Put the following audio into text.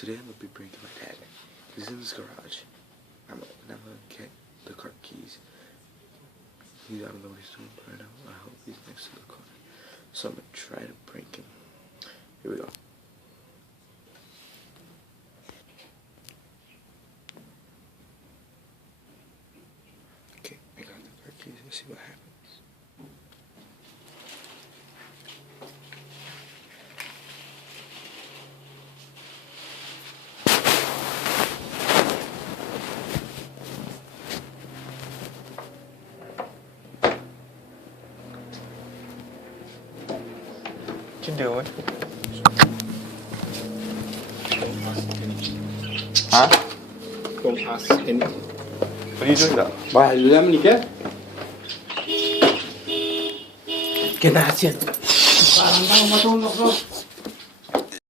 Today I'm gonna be bringing my dad. He's in his garage. I'm gonna get the car keys. I don't know what he's doing right now. I hope he's next to the car. So I'm gonna try to prank him. Here we go. Okay, I got the car keys. Let's see what happens. What you doing? Huh? Don't ask any. What are you doing though? Bah, là, Monica. Kena asyik. Parang tahu matulog, bro.